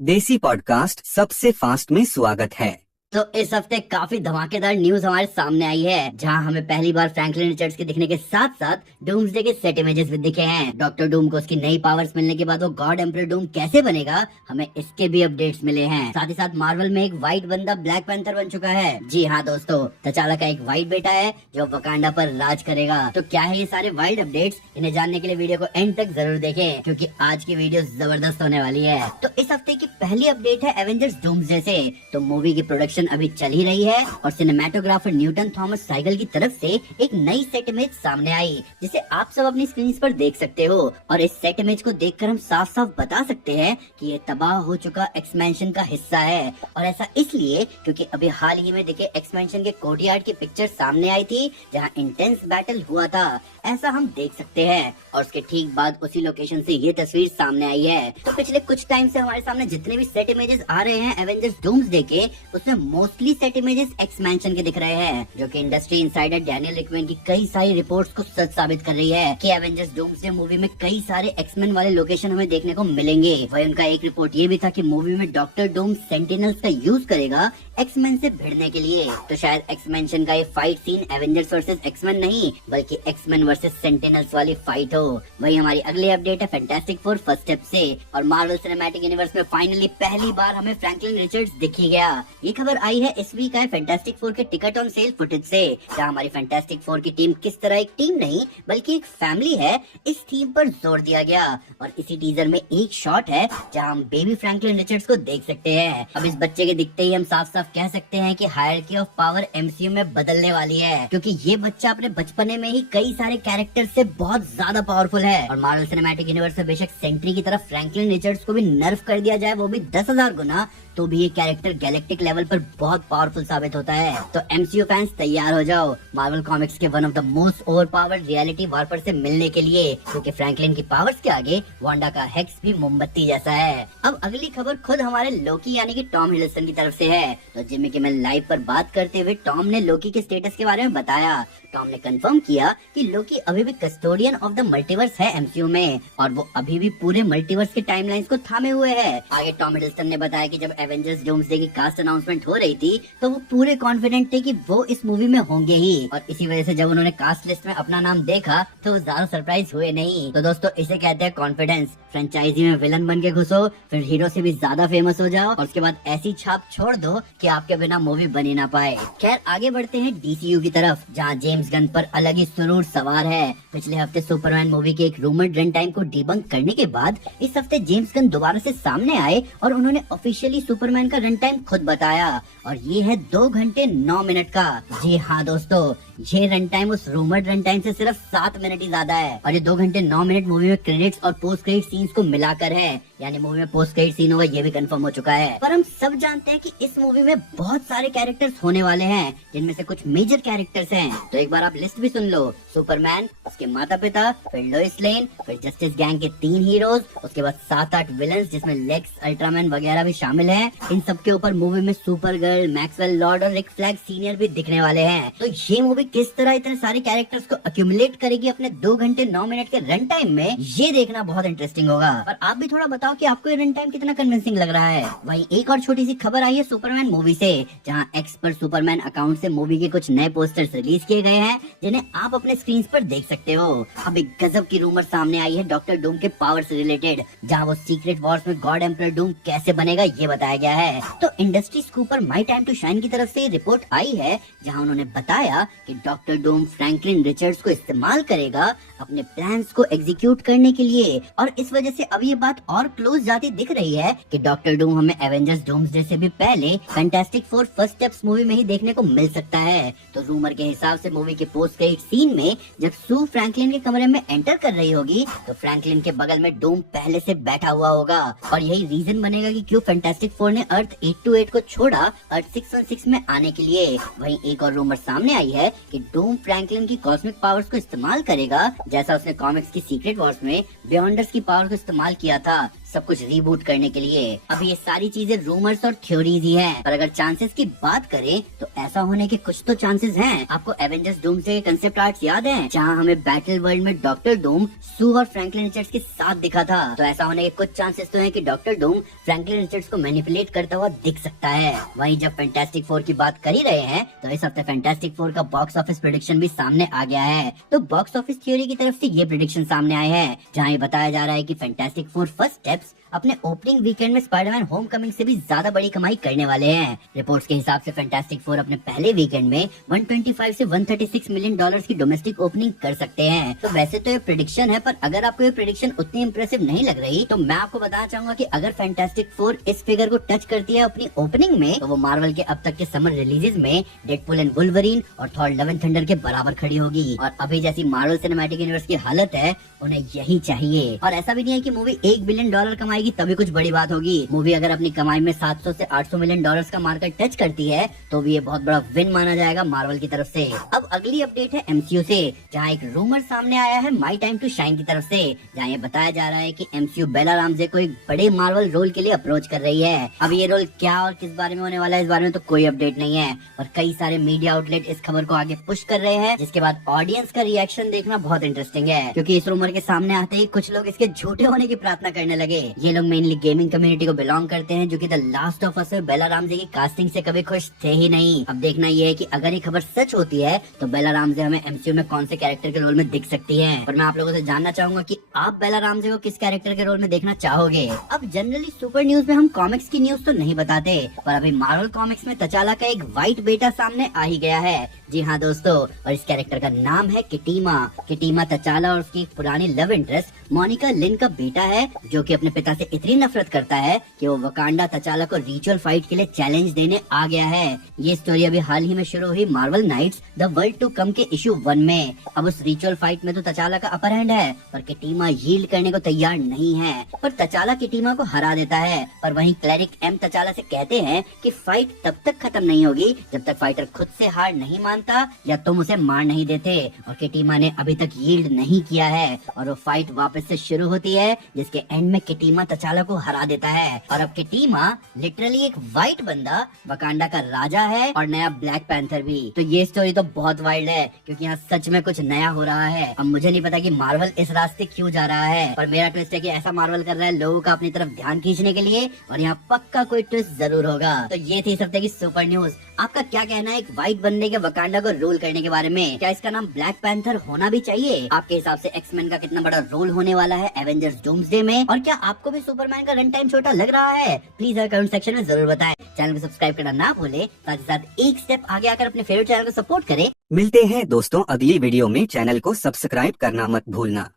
देसी पॉडकास्ट सबसे फास्ट में स्वागत है। तो इस हफ्ते काफी धमाकेदार न्यूज हमारे सामने आई है, जहां हमें पहली बार फ्रैंकलिन रिचर्ड्स के दिखने के साथ साथ डूम्सडे के सेट इमेजेस भी दिखे हैं। डॉक्टर डूम को उसकी नई पावर्स मिलने के बाद वो गॉड एम्परर डूम कैसे बनेगा, हमें इसके भी अपडेट्स मिले हैं। साथ ही साथ मार्वल में एक व्हाइट बंदा ब्लैक पैंथर बन चुका है। जी हाँ दोस्तों, तचाला का एक व्हाइट बेटा है जो वकांडा पर राज करेगा। तो क्या है ये सारे वाइल्ड अपडेट्स, इन्हें जानने के लिए वीडियो को एंड तक जरूर देखें, क्योंकि आज की वीडियो जबरदस्त होने वाली है। तो इस हफ्ते की पहली अपडेट है एवेंजर्स डूम्सडे से। तो मूवी की प्रोडक्शन अभी चल ही रही है और सिनेमेटोग्राफर न्यूटन थॉमस साइगल की तरफ से एक नई सेट इमेज सामने आई, जिसे आप सब अपनी स्क्रीन पर देख सकते हो। और इस सेट इमेज को देखकर हम साफ साफ बता सकते हैं कि ये तबाह हो चुका एक्सपेंशन का हिस्सा है। और ऐसा इसलिए क्योंकि अभी हाल ही में देखे एक्सपेंशन के कोर्टयार्ड की पिक्चर सामने आई थी, जहां इंटेंस बैटल हुआ था, ऐसा हम देख सकते हैं। और उसके ठीक बाद उसी लोकेशन से ये तस्वीर सामने आई है। तो पिछले कुछ टाइम से हमारे सामने जितने भी सेट इमेजेस आ रहे हैं एवेंजर्स डूम्सडे के, उसमें मोस्टली सेट इमेजेस एक्सपेंशन के दिख रहे हैं, जो कि इंडस्ट्री इनसाइडर डैनियल रिकमैन की कई सारी रिपोर्ट्स को सच साबित कर रही है कि एवेंजर्स डूम्सडे मूवी में कई सारे एक्समैन वाले लोकेशन हमें देखने को मिलेंगे। वही उनका एक रिपोर्ट ये भी था कि मूवी में डॉक्टर डूम सेंटिनल्स का यूज करेगा एक्समैन से भिड़ने के लिए। तो शायद एक्सपेंशन का ये fight scene Avengers versus X Men नहीं, बल्कि एक्समैन वर्सेस सेंटिनल्स वाली फाइट हो। वही हमारी अगली अपडेट है फैंटास्टिक फोर फर्स्ट स्टेप से। और मार्वल सिनेमैटिक यूनिवर्स में फाइनली पहली बार हमें फ्रैंकलिन रिचर्ड्स दिख ही गया। ये खबर आई है इस वीक है फैंटास्टिक फोर के टिकट ऑन सेल फुटेज से, जहां हमारी फैंटास्टिक फोर की टीम किस तरह एक टीम नहीं बल्कि एक फैमिली है, इस थीम पर जोर दिया गया। और इसी टीजर में एक शॉट है जहां हम बेबी फ्रैंकलिन रिचर्ड्स को देख सकते हैं। अब इस बच्चे के दिखते ही हम साफ साफ कह सकते हैं कि हायरार्की ऑफ पावर एमसीयू में बदलने वाली है, क्योंकि ये बच्चा अपने बचपने में ही कई सारे कैरेक्टर से बहुत ज्यादा पावरफुल है। और मार्वल सिनेमैटिक यूनिवर्स में बेशक सेंट्री की तरफ फ्रैंकलिन रिचर्ड्स को भी नर्फ कर दिया जाए, वो भी 10,000 गुना, तो भी ये कैरेक्टर गैलेक्टिक लेवल पर बहुत पावरफुल साबित होता है। तो एमसीयू फैंस तैयार हो जाओ मार्वल कॉमिक्स के one of the most overpowered reality warper से मिलने के लिए, क्योंकि फ्रैंकलिन की पावर्स के आगे वांडा का हेक्स भी मोमबत्ती जैसा है। अब अगली खबर खुद हमारे लोकी यानी कि टॉम हिडलस्टन की तरफ से है। तो जिम्मी किमेल लाइव पर बात करते हुए टॉम ने लोकी के स्टेटस के बारे में बताया। टॉम ने कंफर्म किया कि लोकी अभी भी कस्टोडियन ऑफ द मल्टीवर्स है एमसीयू में, और वो अभी भी पूरे मल्टीवर्स के टाइमलाइंस को थामे हुए है। आगे टॉम हिडलस्टन ने बताया कि जब एवेंजर्स डूम्सडे की कास्ट अनाउंसमेंट हो रही थी, तो वो पूरे कॉन्फिडेंट थे कि वो इस मूवी में होंगे ही। और इसी वजह से जब उन्होंने कास्ट लिस्ट में अपना नाम देखा तो वो ज्यादा सरप्राइज हुए नहीं। तो दोस्तों, इसे कहते हैं कॉन्फिडेंस। फ्रेंचाइजी में विलन बन के घुसो, फिर हीरो से भी ज्यादा फेमस हो जाओ, और उसके बाद ऐसी छाप छोड़ दो कि आपके बिना मूवी बन ही ना पाए। खैर आगे बढ़ते हैं डीसीयू की तरफ, जहाँ जेम्स गन पर अलग ही सुरूर सवार है। पिछले हफ्ते सुपरमैन मूवी के एक रूमर्ड रन टाइम को डिबंक करने के बाद इस हफ्ते जेम्स गन दोबारा से सामने आए और उन्होंने ऑफिशियली सुपरमैन का रन टाइम खुद बताया, और ये है 2 घंटे 9 मिनट का। जी हाँ दोस्तों, ये रन टाइम उस रूमर्ड रन टाइम से सिर्फ 7 मिनट ही ज्यादा है। और ये 2 घंटे 9 मिनट मूवी में क्रेडिट्स और पोस्ट क्रेडिट सीन्स को मिलाकर है, यानी मूवी में पोस्ट क्रेडिट सीन होगा ये भी कंफर्म हो चुका है। पर हम सब जानते हैं कि इस मूवी में बहुत सारे कैरेक्टर्स होने वाले हैं, जिनमें से कुछ मेजर कैरेक्टर्स हैं। तो एक बार आप लिस्ट भी सुन लो। सुपरमैन, उसके माता पिता, फिर लोइस लेन, फिर जस्टिस गैंग के 3 हीरोज, उसके बाद 7-8 विलन्स जिसमें लेक्स, अल्ट्रामैन वगैरह भी शामिल हैं। इन सब के ऊपर मूवी में सुपर गर्ल, मैक्सवेल लॉर्ड और रिक फ्लैग सीनियर भी दिखने वाले हैं। तो ये मूवी किस तरह इतने सारे कैरेक्टर्स को अक्यूमुलेट करेगी अपने 2 घंटे 9 मिनट के रन टाइम में, ये देखना बहुत इंटरेस्टिंग होगा। और आप भी थोड़ा बताओ कि आपको ये रन टाइम कितना कन्विंसिंग लग रहा है। वहीं एक और छोटी सी खबर आई है सुपरमैन मूवी से, जहां एक्स पर सुपरमैन अकाउंट से मूवी के कुछ नए पोस्टर्स रिलीज किए गए हैं, जिन्हें आप अपने स्क्रीन पर देख सकते हो। अब एक गजब की रूमर सामने आई है डॉक्टर डूम के पावर से रिलेटेड, जहां वो सीक्रेट वॉर्स में गॉड एम्परर डूम कैसे बनेगा ये बताया गया है। तो industry scooper my time to shine की तरफ से रिपोर्ट आई है, जहां उन्होंने बताया कि डॉक्टर डूम फ्रैंकलिन रिचर्ड्स को इस्तेमाल करेगा अपने प्लान्स को एग्जीक्यूट करने के लिए। और इस वजह से अब ये बात और क्लोज जाती दिख रही है कि डॉक्टर डूम हमें एवेंजर्स डूम्सडे से भी पहले fantastic four first steps movie में ही देखने को मिल सकता है। तो रूमर के हिसाब से मूवी के पोस्ट क्रेडिट सीन में जब सू फ्रैंकलिन के कमरे में एंटर कर रही होगी, तो फ्रैंकलिन के बगल में डूम पहले से बैठा हुआ होगा। और यही रीजन बनेगा कि क्यों फैंटास्टिक फोर ने अर्थ 828 को छोड़ा अर्थ 616 में आने के लिए। वहीं एक और रूमर सामने आई है कि डूम फ्रैंकलिन की कॉस्मिक पावर्स को इस्तेमाल करेगा, जैसा उसने कॉमिक्स की सीक्रेट वॉर्स में बियॉन्डर्स की पावर को इस्तेमाल किया था, सब कुछ रीबूट करने के लिए। अब ये सारी चीजें रूमर्स और थ्योरीज ही हैं, पर अगर चांसेस की बात करें तो ऐसा होने के कुछ तो चांसेस हैं। आपको एवेंजर्स डूम्सडे के कंसेप्ट आर्ट्स याद हैं, जहां हमें बैटल वर्ल्ड में डॉक्टर डूम सू और फ्रैंकलिन रिचर्ड्स के साथ दिखा था। तो ऐसा होने के कुछ चांसेस तो हैं कि डॉक्टर डूम फ्रैंकलिन रिचर्ड्स को मैनिपुलेट करता हुआ दिख सकता है। वहीं जब फैंटास्टिक फोर की बात कर ही रहे हैं तो इस हफ्ते फैंटास्टिक फोर का बॉक्स ऑफिस प्रेडिक्शन भी सामने आ गया है। तो बॉक्स ऑफिस थ्योरी की तरफ से ये प्रेडिक्शन सामने आए हैं, जहाँ ये बताया जा रहा है कि फैंटास्टिक फोर फर्स्ट स्टेप्स अपने ओपनिंग वीकेंड में स्पाइडरमैन होमकमिंग से भी ज्यादा बड़ी कमाई करने वाले हैं। रिपोर्ट्स के हिसाब से फैंटास्टिक फोर अपने पहले वीकेंड में 125 से 136 मिलियन डॉलर्स की डोमेस्टिक ओपनिंग कर सकते हैं। तो वैसे तो ये प्रेडिक्शन है, पर अगर आपको ये प्रेडिक्शन उतनी इंप्रेसिव नहीं लग रही तो मैं आपको बताना चाहूंगा कि अगर फैंटास्टिक फोर इस फिगर को टच करती है अपनी ओपनिंग में, तो वो मार्वल के अब तक के समर रिलीजेस में डेडपूल एंड वुल्वरीन और थॉर लव एंड थंडर के बराबर खड़ी होगी। और अभी जैसी मार्वल सिनेमैटिक यूनिवर्स की हालत है, उन्हें यही चाहिए। और ऐसा भी नहीं है कि मूवी $1 बिलियन कमाएगी तभी कुछ बड़ी बात होगी। मूवी अगर अपनी कमाई में 700 से 800 मिलियन डॉलर्स का मार्केट टच करती है तो भी ये बहुत बड़ा विन माना जाएगा मार्वल की तरफ से। अब अगली अपडेट है एमसीयू से, जहाँ एक रूमर सामने आया है माई टाइम टू शाइन की तरफ से, जहाँ ये बताया जा रहा है कि एमसीयू बेला रामजे को एक बड़े मार्वल रोल के लिए अप्रोच कर रही है। अब ये रोल क्या और किस बारे में होने वाला है, इस बारे में तो कोई अपडेट नहीं है, और कई सारे मीडिया आउटलेट इस खबर को आगे पुश कर रहे हैं, जिसके बाद ऑडियंस का रिएक्शन देखना बहुत इंटरेस्टिंग है, क्योंकि इस रूमर के सामने आते ही कुछ लोग इसके झूठे होने की प्रार्थना करने लगे। ये लोग मेनली गेमिंग कम्युनिटी को बिलोंग करते हैं, जो कि द लास्ट ऑफ अस में बेला रामजे की कास्टिंग से कभी खुश थे ही नहीं। अब देखना ये है कि अगर ये खबर सच होती है तो बेला रामजे हमें एमसीयू में कौन से कैरेक्टर के रोल में दिख सकती है। पर मैं आप लोगों से जानना चाहूंगा कि आप बेला रामजे को किस कैरेक्टर के रोल में देखना चाहोगे। अब जनरली सुपर न्यूज में हम कॉमिक्स की न्यूज तो नहीं बताते, पर अभी मार्वल कॉमिक्स में तचाला का एक व्हाइट बेटा सामने आ ही गया है। जी हाँ दोस्तों, और इस कैरेक्टर का नाम है किटीमा। किटीमा तचाला और उसकी पुरानी लव इंटरेस्ट मोनिका लिन का बेटा है, जो कि अपने पिता से इतनी नफरत करता है कि वो वकांडा तचाला को रिचुअल फाइट के लिए चैलेंज देने आ गया है। ये स्टोरी अभी हाल ही में शुरू हुई Marvel Knights the world to come के इशू 1 में। अब उस रिचुअल फाइट में तो तचाला का अपर हैंड है, पर किटीमा यील्ड करने को तैयार नहीं है, पर तचाला किटीमा को हरा देता है। पर वहीं क्लेरिक एम तचाला से कहते हैं कि फाइट तब तक खत्म नहीं होगी जब तक फाइटर खुद से हार नहीं मानता या तुम उसे मार नहीं देते। और किटीमा ने अभी तक यील्ड नहीं किया है, और वो फाइट वापस से शुरू होती है, जिसके एंड में किटीमा तचाला को हरा देता है। और अब किटीमा लिटरली एक व्हाइट बंदा वकांडा का राजा है और नया ब्लैक पैंथर भी। तो ये स्टोरी तो बहुत वाइल्ड है, क्योंकि यहाँ सच में कुछ नया हो रहा है। अब मुझे नहीं पता कि मार्वल इस रास्ते क्यों जा रहा है, पर मेरा ट्विस्ट है कि ऐसा मार्वल कर रहा है लोगों का अपनी तरफ ध्यान खींचने के लिए, और यहाँ पक्का कोई ट्विस्ट जरूर होगा। तो ये थी इस हफ्ते की सुपर न्यूज। आपका क्या कहना है एक व्हाइट बंदे के वकांडा को रूल करने के बारे में? क्या इसका नाम ब्लैक पैंथर होना भी चाहिए? आपके हिसाब से एक्समैन का कितना बड़ा रोल होने वाला है एवेंजर्स डूम्सडे में? और क्या आपको भी सुपरमैन का रन टाइम छोटा लग रहा है? प्लीज कमेंट सेक्शन में जरूर बताएं। चैनल को सब्सक्राइब करना ना भूले, साथ ही साथ एक स्टेप आगे आकर अपने फेवरेट चैनल को सपोर्ट करें। मिलते हैं दोस्तों अगली वीडियो में। चैनल को सब्सक्राइब करना मत भूलना।